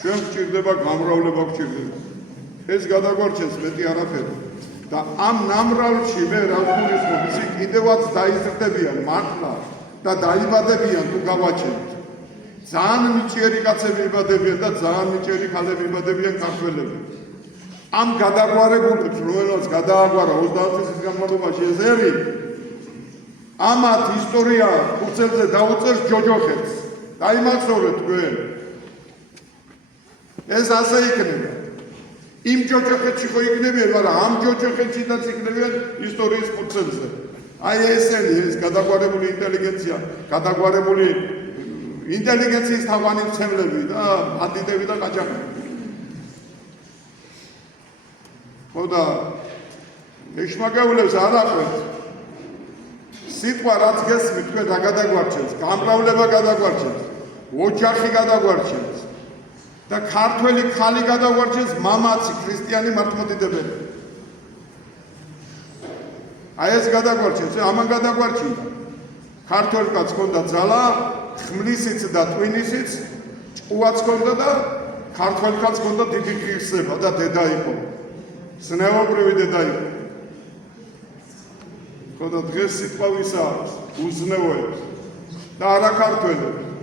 ჩვენ გვჭირდება გამრავლება გვჭირდება. ეს გადაგვარჩენს მეტი არაფერი. და ამ ნამრავლში მე რა გულისხმობ, ისი კიდევაც დაიზრდებიან მართლა და დაიბადებიან თუ გავაჩენთ. ძალიან ნიჭიერი კაცები იბადებიან და ძალიან ნიჭიერი ქალები იბადებიან ქართველები. ამ გადაგვარებულებს, რომელსაც გადააგვარა 30 წლის განმავლობაში ეს ერი, ამათ ისტორია უცელზე დაუწერს ჯოჯოხეთს. დაიმახსოვრეთ თქვენ. ეს ასე იქნება. იმ ჯოჯოხეთში ხო იქნებიან, მაგრამ ამ ჯოჯოხეთშიც იქნებიან ისტორიის ფუძემზე. აი ესენი ეს გადაგვარებული ინტელიგენცია, გადაგვარებული ინტელიგენციის თაგვანი მცემლები და ბანდიტები და ყაჭაყები. ხო და ეშმაკეულებს არ აყვეთ. სიტყვა რაც გესმით თქვენ რა გადაგვარჩენს, გამრავლება გადაგვარჩენს, ოჯახი გადაგვარჩენს და ქართველი ხალი გადაგვარჩენს მამაცი ქრისტიანი მართლმადიდებელი. აი ეს გადაგვარჩენს, ამან გადაგვარჩინა. ქართველ კაცს ჰქონდა ძალა, ხმლისიც და ტვინისიც, ჭკუაც ჰქონდა და ქართველ კაცს ჰქონდა დიდი ღირსება და დედა იყო. ზნეობრივი დედა იყო. ხო და დღეს სიტყვა ვის აქვს? უზნეოებს და არა ქართველებს.